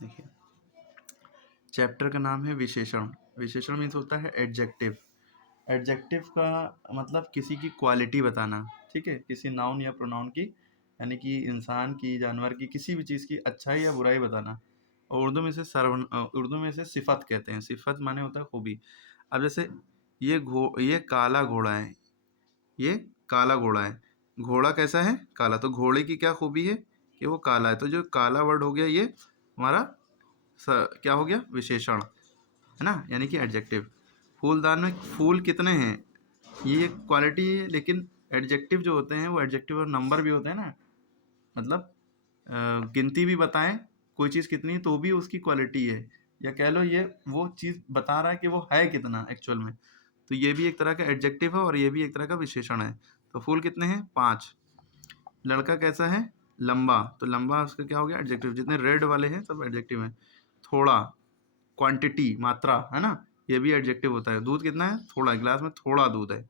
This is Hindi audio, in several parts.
देखिए, चैप्टर का नाम है विशेषण। विशेषण मीन्स होता है एडजेक्टिव। एडजेक्टिव का मतलब किसी की क्वालिटी बताना, ठीक है, किसी नाउन या प्रोनाउन की, यानी कि इंसान की, जानवर की, किसी भी चीज़ की अच्छाई या बुराई बताना। और उर्दू में इसे सिफत कहते हैं। सिफत माने होता है खूबी। अब जैसे ये काला घोड़ा है, ये काला घोड़ा है। घोड़ा कैसा है? काला। तो घोड़े की क्या खूबी है कि वो काला है। तो जो काला वर्ड हो गया, ये हमारा क्या हो गया? विशेषण, है ना, यानी कि एडजेक्टिव। फूलदान में फूल कितने हैं, ये एक क्वालिटी है। लेकिन एडजेक्टिव जो होते हैं वो एडजेक्टिव और नंबर भी होते हैं ना, मतलब गिनती भी बताएं कोई चीज़ कितनी, तो भी उसकी क्वालिटी है। या कह लो ये वो चीज़ बता रहा है कि वो है कितना एक्चुअल में। तो ये भी एक तरह का एडजेक्टिव है और ये भी एक तरह का विशेषण है। तो फूल कितने हैं? 5। लड़का कैसा है? लंबा। तो लंबा उसका क्या हो गया? एडजेक्टिव। जितने रेड वाले हैं सब एडजेक्टिव हैं। थोड़ा, क्वांटिटी, मात्रा, है ना, ये भी एडजेक्टिव होता है। दूध कितना है? थोड़ा, गिलास में थोड़ा दूध है,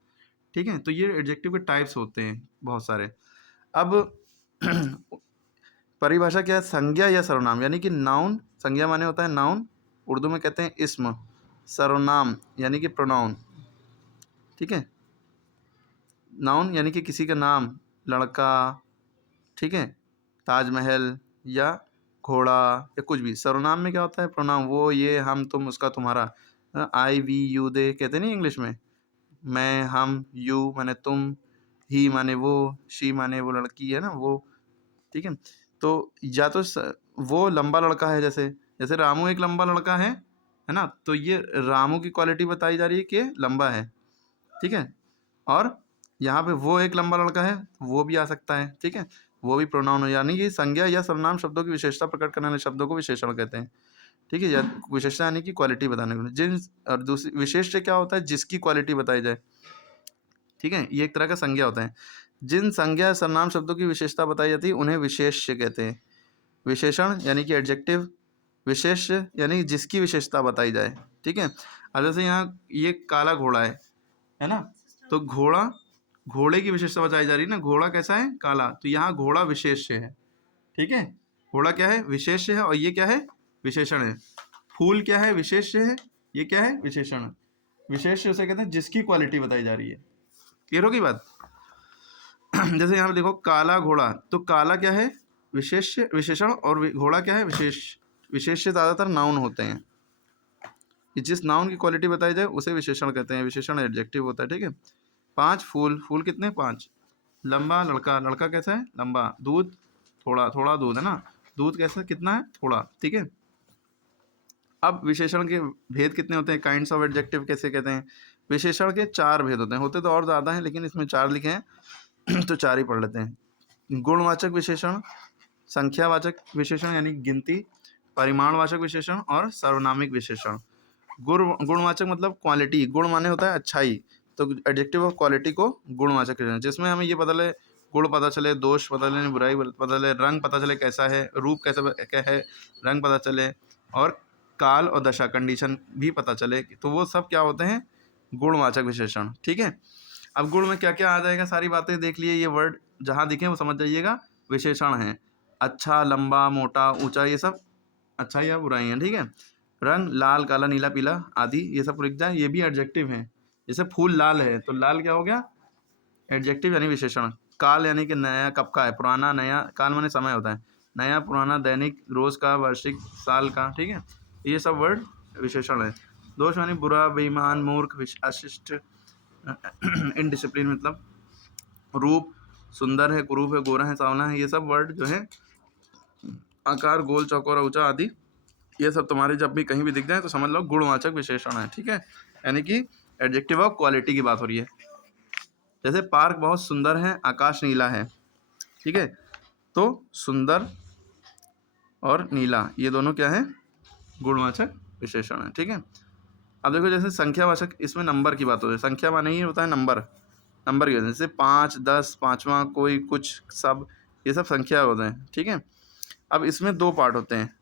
ठीक है। तो ये एडजेक्टिव के टाइप्स होते हैं बहुत सारे। अब परिभाषा क्या है? संज्ञा या सर्वनाम, यानी कि नाउन। संज्ञा माने होता है नाउन, उर्दू में कहते हैं इस्म। सर्वनाम यानी कि प्रोनाउन, ठीक है। नाउन यानी कि किसी का नाम, लड़का, ठीक है, ताजमहल या घोड़ा या कुछ भी। सर्वनाम में क्या होता है? प्रोनाउन, वो, ये, हम, तुम, उसका, तुम्हारा। आई, वी, यू, दे कहते नहीं इंग्लिश में। मैं, हम, यू माने तुम, ही माने वो, शी माने वो लड़की है ना, वो, ठीक है। तो या तो वो लंबा लड़का है, जैसे जैसे रामू एक लंबा लड़का है ना, तो ये रामू की क्वालिटी बताई जा रही है कि लंबा है, ठीक है। और यहाँ पे वो एक लंबा लड़का है, वो भी आ सकता है, ठीक है। वो भी प्रोनाउन हो, यानी कि संज्ञा या सर्वनाम शब्दों की विशेषता प्रकट करने वाले शब्दों को विशेषण कहते हैं, ठीक है। या विशेषता यानी कि क्वालिटी बताने के लिए जिन, और दूसरी विशेष्य क्या होता है? जिसकी क्वालिटी बताई जाए, ठीक है। ये एक तरह का संज्ञा होता है। जिन संज्ञा सर्वनाम शब्दों की विशेषता बताई जाती है उन्हें विशेष्य कहते हैं। विशेषण यानी कि एडजेक्टिव, विशेष्य यानी जिसकी विशेषता बताई जाए, ठीक है। अब जैसे यहाँ ये काला घोड़ा है ना, तो घोड़े की विशेषता बताई जा रही है ना, घोड़ा कैसा है? काला। तो यहाँ घोड़ा विशेष्य है, ठीक है। घोड़ा क्या है? विशेष्य है। और ये क्या है? विशेषण है। फूल क्या है? विशेष्य है। ये क्या है? विशेषण है। विशेष्य उसे कहते हैं जिसकी क्वालिटी बताई जा रही है। क्लियर होगी बात? जैसे यहाँ पे देखो, काला घोड़ा, तो काला क्या है? विशेष्य, विशेषण। और घोड़ा क्या है? विशेष। विशेष्य ज़्यादातर नाउन होते हैं। कि जिस नाउन की क्वालिटी बताई जाए उसे विशेषण कहते हैं। विशेषण एडजेक्टिव होता है, ठीक है। 5 फूल, फूल कितने? 5। लंबा लड़का, लड़का कैसा है? लंबा। दूध, थोड़ा, थोड़ा दूध है ना, दूध कैसा, कितना है? थोड़ा, ठीक है। अब विशेषण के भेद कितने होते हैं? काइंड्स ऑफ एडजेक्टिव कैसे कहते हैं? विशेषण के 4 भेद होते हैं। होते तो और ज़्यादा हैं, लेकिन इसमें 4 लिखे हैं तो 4 ही पढ़ लेते हैं। गुणवाचक विशेषण, संख्यावाचक विशेषण यानी गिनती, परिमाणवाचक विशेषण और सार्वनामिक विशेषण। गुणवाचक मतलब क्वालिटी, गुण माने होता है अच्छाई, तो एडजेक्टिव ऑफ क्वालिटी को गुणवाचक कहते हैं। जिसमें हमें ये पता चले, गुण पता चले, दोष पता चले, बुराई पता चले, रंग पता चले कैसा है, रूप कैसा क्या है, रंग पता चले, और काल और दशा, कंडीशन भी पता चले, तो वो सब क्या होते हैं? गुणवाचक विशेषण, ठीक है। अब गुण में क्या क्या आ जाएगा? सारी बातें देख लिए, ये वर्ड जहाँ दिखे वो समझ जाइएगा, विशेषण है। अच्छा, लंबा, मोटा, ऊंचा, ये सब अच्छाई या बुराई हैं, ठीक है। रंग, लाल, काला, नीला, पीला आदि, ये सब लिख जाए, ये भी एडजेक्टिव हैं। जैसे फूल लाल है, तो लाल क्या हो गया? एडजेक्टिव यानी विशेषण। काल यानी कि नया, कब का है, पुराना, नया। काल माने समय होता है, नया, पुराना, दैनिक, रोज का, वार्षिक, साल का, ठीक है। ये सब वर्ड विशेषण है। दोष यानी बुरा, बेईमान, मूर्ख, अशिष्ट, इनडिसिप्लिन, मतलब रूप, सुंदर है, कुरूप है, गोरा है, सांवला है, ये सब वर्ड जो है। आकार, गोल, चौकोर, ऊंचा आदि, ये सब तुम्हारे जब भी कहीं भी दिख जाए तो समझ लो गुणवाचक विशेषण है, ठीक है। यानी कि एडजेक्टिव ऑफ क्वालिटी की बात हो रही है। जैसे पार्क बहुत सुंदर है, आकाश नीला है, ठीक है। तो सुंदर और नीला, ये दोनों क्या है? गुणवाचक विशेषण है, ठीक है। अब देखो, जैसे संख्यावाचक, इसमें नंबर की बात हो रही है। संख्या माने ही होता है नंबर, नंबर की वजह से 5, 10, पाँचवा, कोई, कुछ, सब, ये सब संख्या होते हैं, ठीक है। अब इसमें 2 पार्ट होते हैं।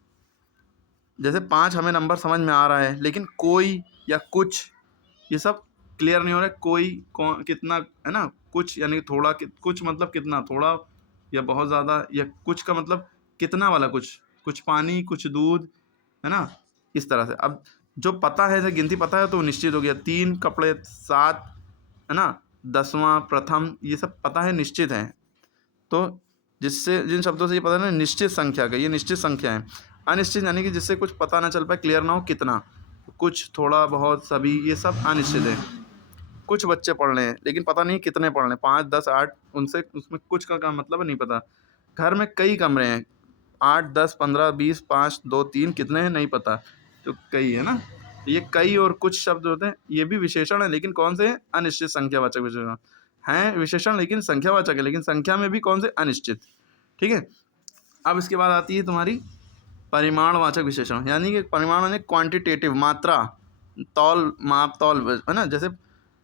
जैसे 5 हमें नंबर समझ में आ रहा है, लेकिन कोई या कुछ, ये सब क्लियर नहीं हो रहा है। कोई, कौन, कितना, है ना, कुछ यानी थोड़ा, कुछ मतलब कितना, थोड़ा या बहुत ज़्यादा, या कुछ का मतलब कितना वाला कुछ, कुछ पानी, कुछ दूध, है ना, इस तरह से। अब जो पता है, जैसे गिनती पता है तो निश्चित हो गया, 3 कपड़े, 7, है ना, 10वां, प्रथम, ये सब पता है, निश्चित है। तो जिससे, जिन शब्दों से ये पता है ना निश्चित संख्या का, ये निश्चित संख्या है। अनिश्चित यानी कि जिससे कुछ पता ना चल पाए, क्लियर ना हो कितना, कुछ, थोड़ा, बहुत, सभी, ये सब अनिश्चित है। कुछ बच्चे पढ़ रहे हैं लेकिन पता नहीं कितने पढ़ रहे हैं, 5, 10, 8, उनसे उसमें कुछ का मतलब नहीं पता। घर में कई कमरे हैं, 8, 10, 15, 20, 5, 2, 3 कितने हैं नहीं पता, तो कई है ना। ये कई और कुछ शब्द होते हैं, ये भी विशेषण है, लेकिन कौन से हैं? अनिश्चित संख्यावाचक विशेषण हैं। विशेषण लेकिन संख्यावाचक है, लेकिन संख्या में भी कौन से? अनिश्चित। ठीक है। अब इसके बाद आती है तुम्हारी परिमाणवाचक विशेषण, यानी कि परिमाण यानी क्वांटिटेटिव, मात्रा, तौल, माप, तौल, है ना। जैसे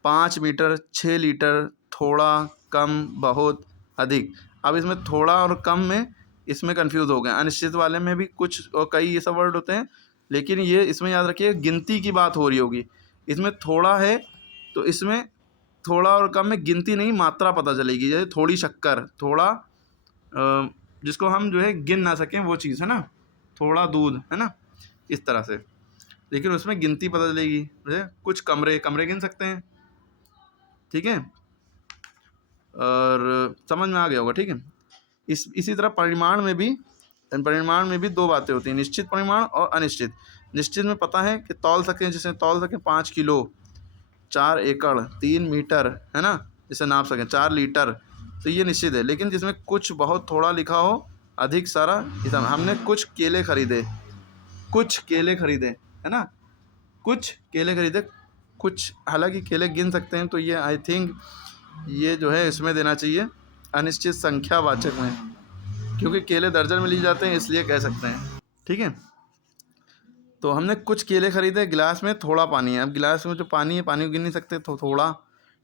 5 मीटर, 6 लीटर, थोड़ा, कम, बहुत, अधिक। अब इसमें थोड़ा और कम में इसमें कंफ्यूज हो गए। अनिश्चित वाले में भी कुछ और कई ये सब वर्ड होते हैं, लेकिन ये इसमें याद रखिए गिनती की बात हो रही होगी। इसमें थोड़ा है तो इसमें थोड़ा और कम में गिनती नहीं, मात्रा पता चलेगी। जैसे थोड़ी शक्कर, थोड़ा जिसको हम जो है गिन ना सकें वो चीज़, है ना। थोड़ा दूध, है ना, इस तरह से, लेकिन उसमें गिनती पता चलेगी। जैसे कुछ कमरे, कमरे गिन सकते हैं। ठीक है, और समझ में आ गया होगा। ठीक है। इसी तरह परिमाण में भी 2 बातें होती हैं, निश्चित परिमाण और अनिश्चित। निश्चित में पता है कि तौल सकें, जिसे तौल सकें 5 किलो, 4 एकड़, 3 मीटर, है ना, जिसे नाप सकें 4 लीटर, तो ये निश्चित है। लेकिन जिसमें कुछ, बहुत, थोड़ा लिखा हो, अधिक, सारा, इतना। हमने कुछ केले खरीदे, है ना, कुछ केले खरीदे, कुछ, हालांकि केले गिन सकते हैं, तो ये आई थिंक ये जो है इसमें देना चाहिए अनिश्चित संख्यावाचक में, क्योंकि केले दर्जन में लिए जाते हैं, इसलिए कह सकते हैं। ठीक है। तो हमने कुछ केले खरीदे, गिलास में थोड़ा पानी है। अब गिलास में जो पानी है, पानी को गिन नहीं सकते, तो थोड़ा।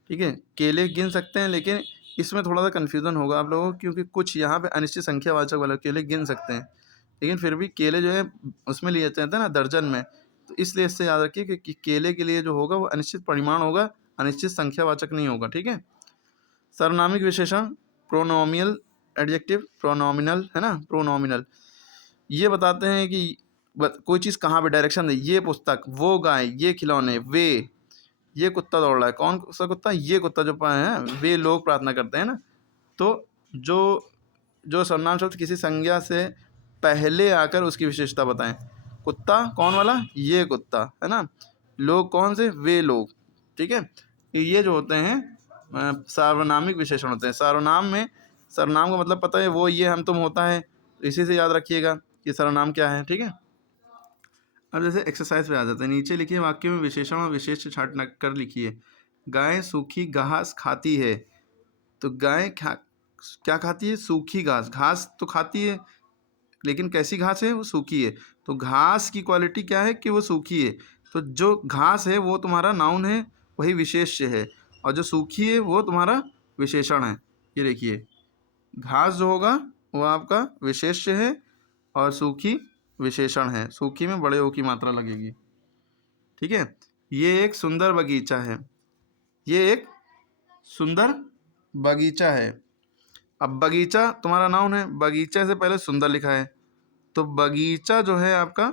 ठीक है, केले गिन सकते हैं, लेकिन इसमें थोड़ा सा कन्फ्यूज़न होगा आप लोगों को, क्योंकि कुछ यहाँ पे अनिश्चित संख्यावाचक वाला, केले गिन सकते हैं, लेकिन फिर भी केले जो है उसमें लिए जाते हैं ना, दर्जन में। तो इसलिए इससे याद रखिए कि केले के लिए जो होगा वो अनिश्चित परिमाण होगा, अनिश्चित संख्यावाचक नहीं होगा। ठीक है। सर्वनामिक विशेषण, प्रोनोमियल एडजेक्टिव, प्रोनोमिनल, है ना, प्रोनोमिनल, ये बताते हैं कि कोई चीज़ कहाँ पे डायरेक्शन दे। ये पुस्तक, वो गाय, ये खिलौने, वे, ये कुत्ता दौड़ रहा है। कौन सा कुत्ता? ये कुत्ता जो पाए हैं, वे लोग प्रार्थना करते हैं ना। तो जो जो सर्वनाम शब्द किसी संज्ञा से पहले आकर उसकी विशेषता बताएं। कुत्ता कौन वाला? ये कुत्ता, है ना। लोग कौन से? वे लोग। ठीक है। तो ये जो होते हैं सार्वनामिक विशेषण होते हैं। सर्वनाम का मतलब पता है, वो, ये, हम, तुम होता है, इसी से याद रखिएगा कि सर्वनाम क्या है। ठीक है। अब जैसे एक्सरसाइज पे आ जाते हैं। नीचे लिखिए वाक्य में विशेषण और विशेष छाट कर लिखिए। गाय सूखी घास खाती है। तो गाय क्या खाती है? सूखी घास। घास तो खाती है, लेकिन कैसी घास है? वो सूखी है। तो घास की क्वालिटी क्या है? कि वो सूखी है। तो जो घास है वो तुम्हारा नाउन है, वही विशेष्य है, और जो सूखी है वो तुम्हारा विशेषण है। ये देखिए, घास जो होगा वो आपका विशेष्य है और सूखी विशेषण है। सूखी में बड़े ओ की मात्रा लगेगी। ठीक है। ये एक सुंदर बगीचा है। ये एक सुंदर बगीचा है। अब बगीचा तुम्हारा नाउन है, बगीचा से पहले सुंदर लिखा है, तो बगीचा जो है आपका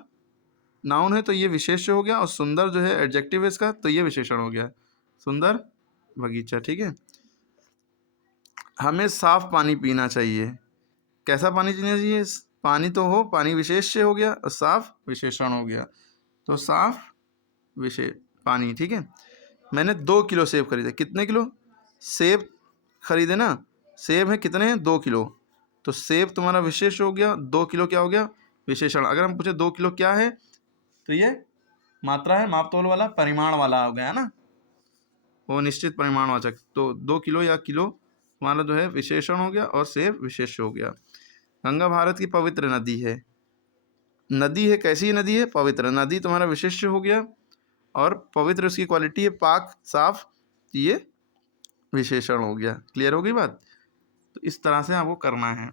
नाउन है, तो ये विशेष्य हो गया, और सुंदर जो है एडजेक्टिव है इसका, तो ये विशेषण हो गया, सुंदर बगीचा। ठीक है। हमें साफ पानी पीना चाहिए। कैसा पानी पीना चाहिए? पानी तो हो, पानी विशेष्य हो गया और साफ विशेषण हो गया, तो साफ पानी। ठीक है। मैंने 2 किलो सेब खरीदे। कितने किलो सेब खरीदे ना? सेब है कितने हैं? 2 किलो। तो सेब तुम्हारा विशेष हो गया, 2 किलो क्या हो गया? विशेषण। अगर हम पूछे 2 किलो क्या है, तो ये मात्रा है, माप तौल वाला, परिमाण वाला हो गया, है ना, वो निश्चित परिमाणवाचक। तो 2 किलो या किलो तुम्हारा जो है विशेषण हो गया, और सेब विशेष हो गया। गंगा भारत की पवित्र नदी है। नदी है, कैसी नदी है? पवित्र। नदी तुम्हारा विशेष्य हो गया, और पवित्र उसकी क्वालिटी है, पाक, साफ, ये विशेषण हो गया। क्लियर हो गई बात? तो इस तरह से आपको करना है।